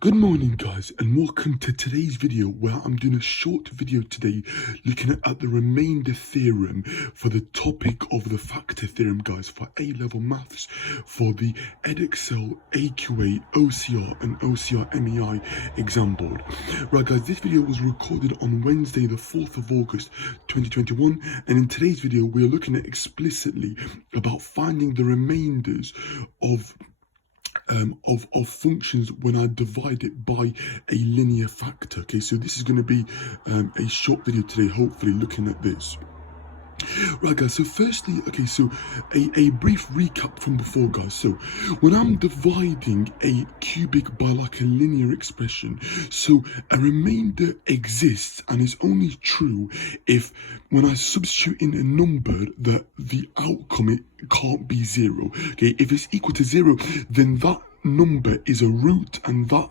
Good morning guys, and welcome to today's video where I'm doing a short video today looking at the remainder theorem for the topic of the factor theorem, guys, for A-level maths for the Edexcel, AQA, OCR and OCR MEI exam board. Right guys, this video was recorded on Wednesday the 4th of August 2021, and in today's video we are looking at explicitly about finding the remainders of functions when I divide it by a linear factor. Okay, so this is going to be a short video today, hopefully looking at this. Right guys, so firstly, okay, so a brief recap from before, guys. So when I'm dividing a cubic by like a linear expression, so a remainder exists and is only true if when I substitute in a number that the outcome it can't be zero. Okay, if it's equal to zero, then that number is a root, and that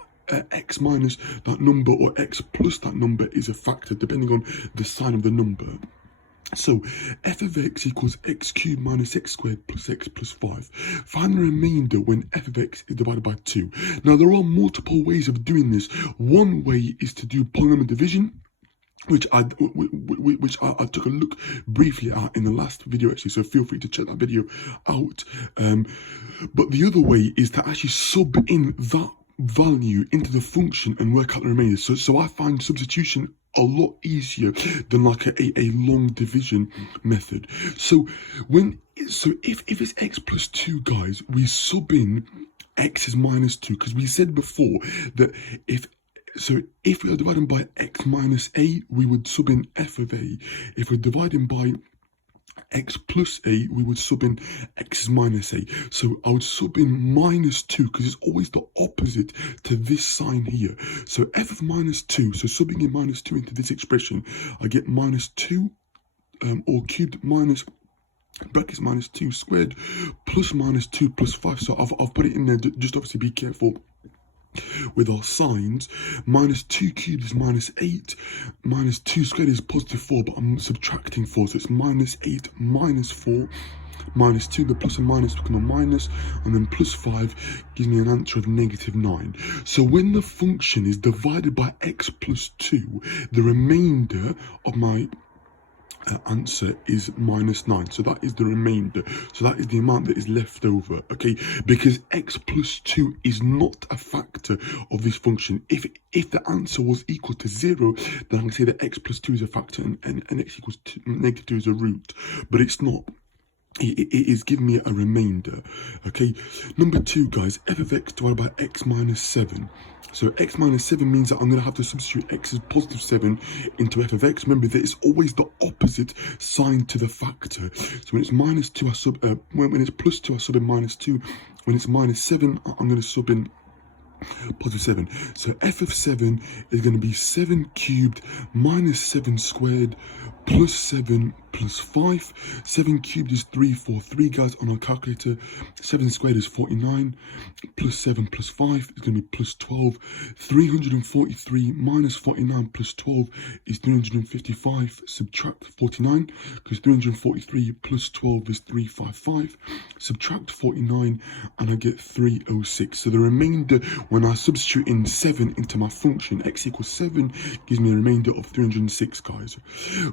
x minus that number or x plus that number is a factor depending on the sign of the number. So f of x equals x cubed minus x squared plus x plus 5. Find the remainder when f of x is divided by 2. Now there are multiple ways of doing this. One way is to do polynomial division, which I took a look briefly at in the last video actually, so feel free to check that video out. But the other way is to actually sub in that value into the function and work out the remainder. So I find substitution a lot easier than like a long division method. So if it's x plus 2, guys, we sub in x is minus 2, because we said before that if we are dividing by x minus a, we would sub in f of a. If we're dividing by x plus a, we would sub in x minus a. So I would sub in minus 2 because it's always the opposite to this sign here. So f of minus 2, so subbing in minus 2 into this expression, I get minus 2 or cubed minus brackets minus 2 squared plus minus 2 plus 5. So I've put it in there, just obviously be careful with our signs. Minus 2 cubed is minus 8, minus 2 squared is positive 4, but I'm subtracting 4, so it's minus 8 minus 4, minus 2, the plus and minus become a minus, and then plus 5 gives me an answer of negative 9. So when the function is divided by x plus 2, the remainder of my answer is minus 9. So that is the remainder. So that is the amount that is left over, okay? Because x plus 2 is not a factor of this function. If the answer was equal to 0, then I can say that x plus 2 is a factor and x equals negative 2 is a root. But it's not. It is giving me a remainder, okay? Number 2, guys, f of x divided by x minus 7. So x minus 7 means that I'm going to have to substitute x as positive 7 into f of x. Remember that it's always the opposite sign to the factor. So when it's minus 2, I sub when it's plus 2, I sub in minus 2. When it's minus 7, I'm going to sub in positive 7. So f of 7 is going to be 7 cubed minus 7 squared plus 7 plus 5. 7 cubed is 343, guys, on our calculator. 7 squared is 49, plus 7 plus 5 is going to be plus 12. 343 minus 49 plus 12 is 355. Subtract 49, because 343 plus 12 is 355. Subtract 49, and I get 306. So the remainder, when I substitute in 7 into my function, x equals 7, gives me a remainder of 306, guys.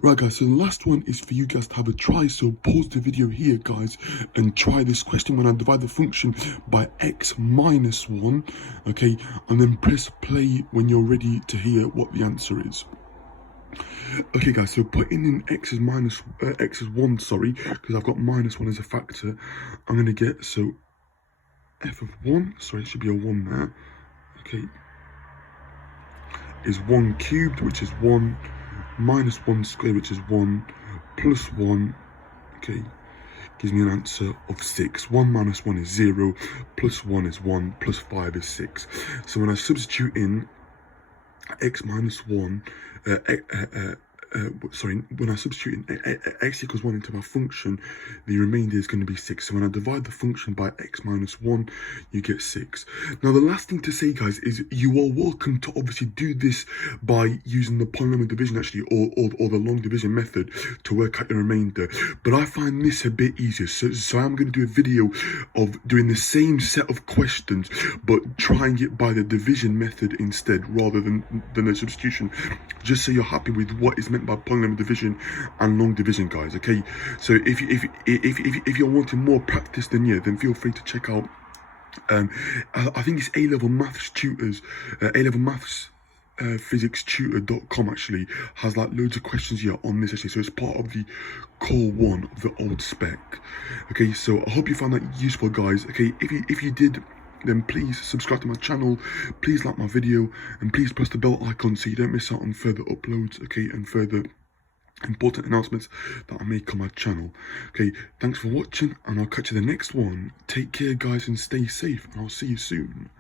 Right, guys, so the last one is for you guys to have a try. So pause the video here, guys, and try this question when I divide the function by x minus 1, okay? And then press play when you're ready to hear what the answer is. Okay, guys, so putting in x is 1, sorry, because I've got minus 1 as a factor, I'm going to get, so f of 1, sorry, it should be a 1 there, okay, is 1 cubed, which is 1, minus 1 squared, which is 1, plus 1, okay, gives me an answer of 6. 1 minus 1 is 0, plus 1 is 1, plus 5 is 6. So when I substitute in x minus 1, when I substitute in x equals 1 into my function, the remainder is going to be 6. So when I divide the function by x minus 1, you get 6. Now, the last thing to say, guys, is you are welcome to obviously do this by using the polynomial division, actually, or the long division method to work out your remainder. But I find this a bit easier. So I'm going to do a video of doing the same set of questions, but trying it by the division method instead, rather than the substitution, just so you're happy with what is meant by polynomial division and long division, guys. Okay, so if you're wanting more practice, then feel free to check out I think it's A-level maths tutors, A-level maths physicstutor.com actually has like loads of questions here on this, actually. So it's part of the core 1 of the old spec. Okay, so I hope you found that useful, guys. Okay, if you did, then please subscribe to my channel, please like my video, and please press the bell icon so you don't miss out on further uploads, okay, and further important announcements that I make on my channel. Okay, thanks for watching, and I'll catch you in the next one. Take care, guys, and stay safe, and I'll see you soon.